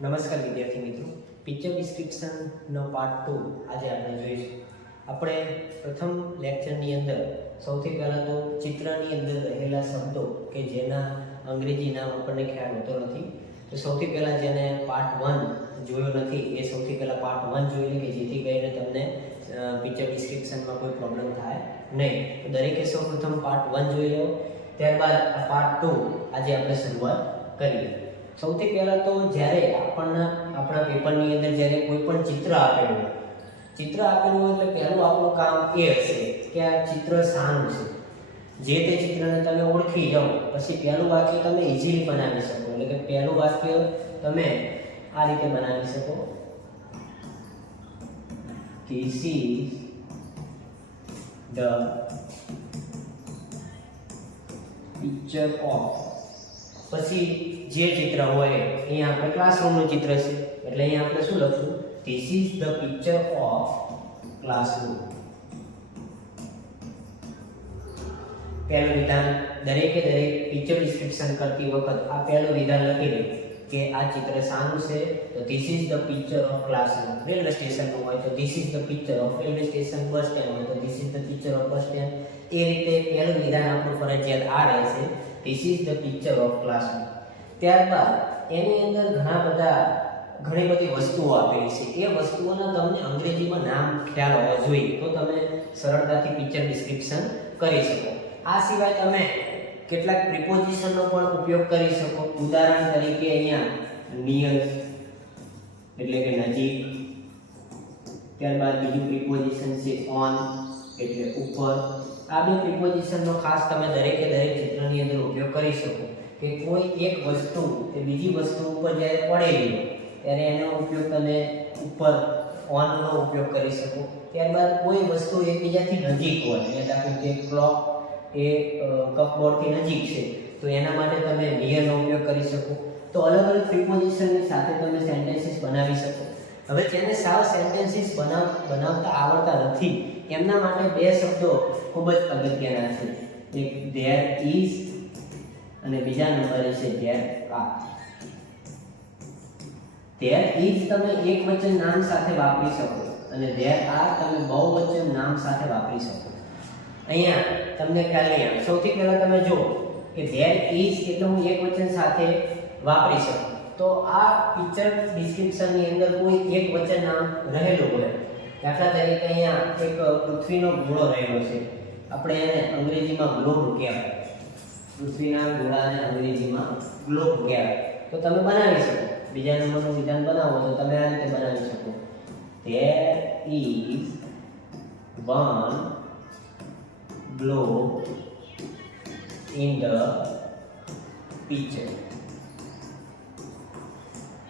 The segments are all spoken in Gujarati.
નમસ્કાર વિદ્યાર્થી મિત્રો, પિક્ચર ડિસ્ક્રિપ્શનનો પાર્ટ 2 આજે આપણે જોઈશું. આપણે પ્રથમ લેક્ચરની અંદર સૌથી પહેલાં તો ચિત્રની અંદર રહેલા શબ્દો કે જેના અંગ્રેજી નામ આપણને ખ્યાલ હોતો નથી, તો સૌથી પહેલાં જેને પાર્ટ 1 જોયો નથી એ સૌથી પહેલાં પાર્ટ 1 જોઈ લે કે જેથી કરીને તમને પિક્ચર ડિસ્ક્રિપ્શનમાં કોઈ પ્રોબ્લેમ થાય નહીં. તો દરેકે સૌપ્રથમ પાર્ટ 1 જોઈ લો, ત્યારબાદ આ પાર્ટ 2 આજે આપણે શરૂઆત કરીએ. સૌથી પહેલાં તો જ્યારે આપણા પેપરની અંદર જ્યારે કોઈ પણ ચિત્ર આપેલું હોય એટલે પહેલું આપણું કામ એ હશે કે આ ચિત્ર શાનું છે. જે તે ચિત્રને તમે ઓળખી જાઓ પછી પહેલું વાક્ય તમે ઇઝીલી બનાવી શકો. એટલે કે પહેલું વાક્ય તમે આ રીતે બનાવી શકો, This is the picture of, પછી જે ચિત્ર હોય અહીંયા આપણે ક્લાસરૂમનું ચિત્ર છે એટલે અહીંયા આપણે શું લખશું, This is the picture of classroom. પહેલું વિધાન દરેક પિક્ચર ડિસ્ક્રિપ્શન કરતી વખત આ પહેલું વિધાન લખી દે કે આ ચિત્ર શાનું છે. તો This is the picture of classroom. Railway સ્ટેશનનું હોય તો This is the picture of railway station. Bus stand હોય તો This is the picture of bus stand. એ રીતે પહેલું વિધાન આપણું ફરજિયાત આ રહેશે, This is the picture of classroom. ત્યારબાદ એની અંદર ઘણી બધી વસ્તુઓ આપેલી છે. એ વસ્તુઓના તમને અંગ્રેજીમાં નામ ખ્યાલ હોવા જોઈએ તો તમે સરળતાથી પિક્ચર ડિસ્ક્રિપ્શન કરી શકો. આ સિવાય તમે કેટલાક પ્રિપોઝિશનનો પણ ઉપયોગ કરી શકો. ઉદાહરણ તરીકે અહીંયા નિયર એટલે કે નજીક, ત્યારબાદ બીજું પ્રિપોઝિશન છે ઓન એટલે ઉપર. આ બે પ્રિપોઝિશનનો ખાસ તમે દરેક ચિત્રની અંદર ઉપયોગ કરી શકો કે કોઈ એક વસ્તુ એ બીજી વસ્તુ ઉપર જ્યારે પડેલી હોય ત્યારે એનો ઉપયોગ તમે ઉપર ઓનનો ઉપયોગ કરી શકો. ત્યારબાદ કોઈ વસ્તુ એકબીજાથી નજીક હોય, એટલે દાખલા કે ક્લોક એ કપબોર્ડથી નજીક છે તો એના માટે તમે નિયરનો ઉપયોગ કરી શકો. તો અલગ પ્રિપોઝિશનની સાથે તમે સેન્ટેન્સીસ બનાવી શકો. હવે જેને સાવ સેન્ટેન્સીસ બનાવતા આવડતા નથી એમના માટે બે શબ્દો ખૂબ જ અગત્યના છે. એક there is અને બીજા નંબરે છે there are. there is તમે એકવચન નામ સાથે વાપરી શકો અને there are તમે બહુવચન નામ સાથે વાપરી શકો. અહીંયા તમને ખ્યાલ નહીં આવે. સૌથી પહેલા તમે જુઓ કે there is એટલે હું એકવચન સાથે વાપરી શકું. તો આ પિક્ચર ડિસ્ક્રિપ્શનની અંદર કોઈ એક વચન નામ રહેલું હોય, દાખલા તરીકે અહીંયા એક પૃથ્વીનો ગોળો રહેલો છે, આપણે એને અંગ્રેજીમાં ગ્લોબ કહેવાય. પૃથ્વીના ગોળાને અંગ્રેજીમાં ગ્લોબ કહેવાય. તો તમે બનાવી શકો. બીજા નંબરનું વિધાન બનાવો તો તમે આ રીતે બનાવી શકો, There is one globe in the picture.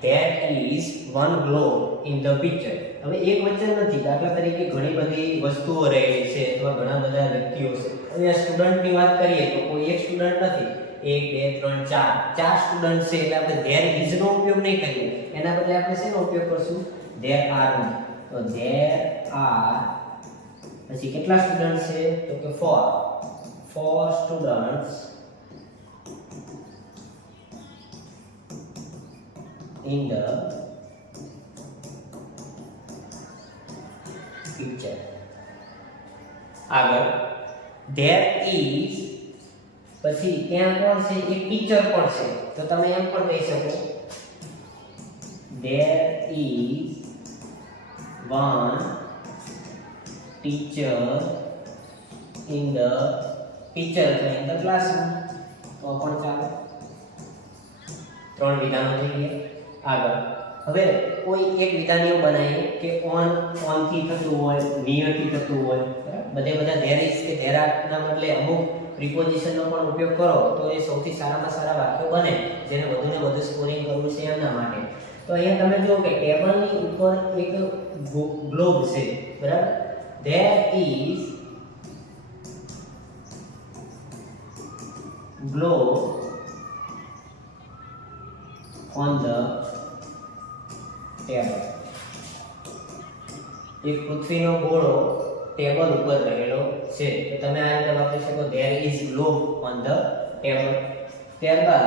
There is one globe in the picture. હવે એક વચન નથી. દાખલા તરીકે ઘણી બધી વસ્તુઓ રહેલી છે અથવા ઘણા બધા વ્યક્તિઓ છે. હવે આ સ્ટુડન્ટની વાત કરીએ તો કોઈ એક સ્ટુડન્ટ નથી, 1 2 3 4 ચાર સ્ટુડન્ટ છે એટલે આપણે there is નો ઉપયોગ નહીં કરીએ. એના બદલે આપણે શેનો ઉપયોગ કરશું, there are નો. તો there are પછી કેટલા સ્ટુડન્ટ છે તો કે 4 સ્ટુડન્ટ્સ in the picture. આગળ there is પછી ત્યાં કોણ છે, એક ટીચર પણ છે તો તમે એમ પણ કહી શકો, there is one teacher in the picture એટલે in the classroom. તો પણ ચાલે. 3 વિધાનો થઈ ગયા. આગળ હવે કોઈ એક વિધાન એવું બનાવીએ કે ઓન થી થતું હોય, નિયર થી થતું હોય, બરાબર. બધા there is કે there are ના બદલે અમુક પ્રિપોઝિશનનો પણ ઉપયોગ કરો તો એ સૌથી સારામાં સારા વાક્યો બને જેને વધુને વધુ સ્કોરિંગ કરવું છે એમના માટે. તો અહીંયા તમે જુઓ કે ટેબલની ઉપર એક ગ્લોબ છે, બરાબર. there is globe on the table. એક પૃથ્વીનો ગોળો ટેબલ ઉપર રહેલો છે તો તમે આ રીતે વાપરી શકો, there is globe on the table. ત્યારબાદ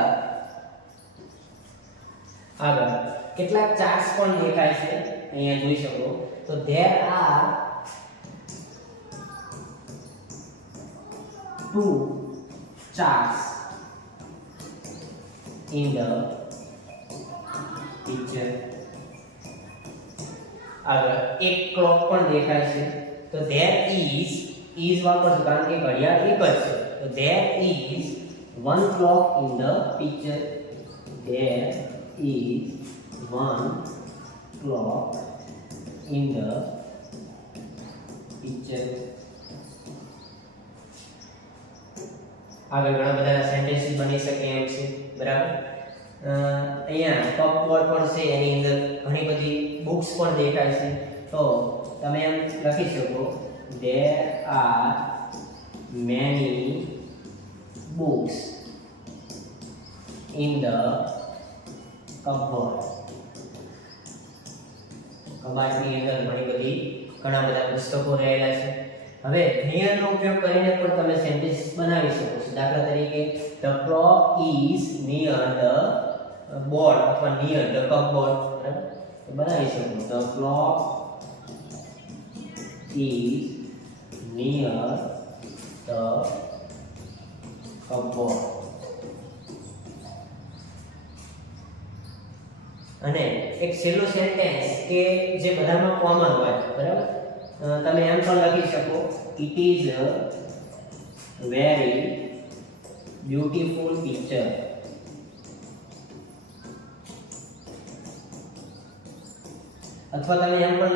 આગળ કેટલાક ચાર્ટ્સ પણ દેખાય છે, અહીંયા જોઈ શકો. તો there are 2 charts in the picture. આગળ એક ક્લોક પણ દેખાય છે. તો there is વાપરશું કારણ કે ઘડિયાળ એક જ છે. તો there is one clock in the picture. There is one clock in the picture. આગળ ઘણા બધા સેન્ટેન્સીસ બની શકે એમ છે, બરાબર. અહીંયા કપબોર્ડ પણ છે, એની અંદર ઘણી બધી બુક્સ પણ દેખાય છે. તો તમે એમ લખી શકો there are many books in the cupboard. કબાટની અંદર ઘણા બધા પુસ્તકો રહેલા છે. હવે near નો ઉપયોગ કરીને પણ તમે સેન્ટેન્સીસ બનાવી શકો છો. દાખલા તરીકે the clock is near the board અથવા near the cupboard, બરાબર. તો બનાવી શકો the clock is near the cupboard. અને એક છેલ્લું સેન્ટેન્સ કે જે બધામાં કોમન હોય, બરાબર. તમે એમ પણ લખી શકો it is a very beautiful picture. અથવા તમે એમ પણ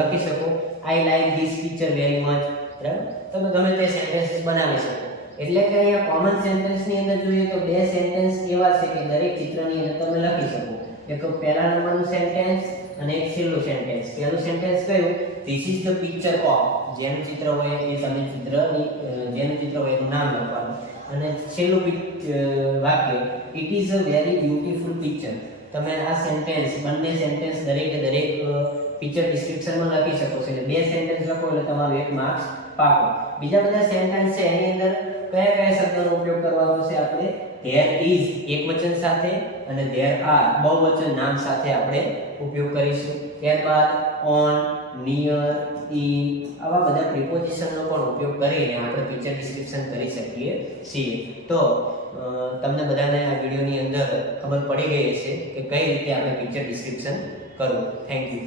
લખી શકો I like this picture very much, બરાબર. તમે ગમે તે સેન્ટેન્સીસ બનાવી શકો. એટલે કે અહીંયા કોમન સેન્ટેન્સની અંદર જોઈએ તો બે સેન્ટેન્સ એવા છે કે દરેક ચિત્રની અંદર તમે લખી શકો. એક પહેલા નંબરનું સેન્ટેન્સ અને એક છેલ્લું સેન્ટેન્સ. પહેલું સેન્ટેન્સ કયું? This is the picture of. જેનું ચિત્ર હોય એ તમે જેનું ચિત્ર હોય એનું નામ લખવાનું. અને છેલ્લું વાક્ય It is a very beautiful picture. તમે આ સેન્ટેન્સ બંને સેન્ટેન્સ દરેકે દરેક પિક્ચર ડિસ્ક્રિપ્શનમાં લખી શકો છો. એટલે બે સેન્ટેન્સ લખો એટલે તમારું 1 માર્ક્સ પાકો. બીજા બધા સેન્ટેન્સ છે એની અંદર કયા કયા શબ્દોનો ઉપયોગ કરવાનો છે આપણે? there is એકવચન સાથે અને there are બહુવચન નામ સાથે આપણે ઉપયોગ કરીશું. ત્યારબાદ on, near, in આવા બધા પ્રિપોઝિશનનો પણ ઉપયોગ કરીને આપણે પિક્ચર ડિસ્ક્રિપ્શન કરી શકીએ છીએ. તો તમને બધાને આ વિડિયોની અંદર ખબર પડી ગઈ છે કે કઈ રીતે આપણે પિક્ચર ડિસ્ક્રિપ્શન કરવું. Thank you.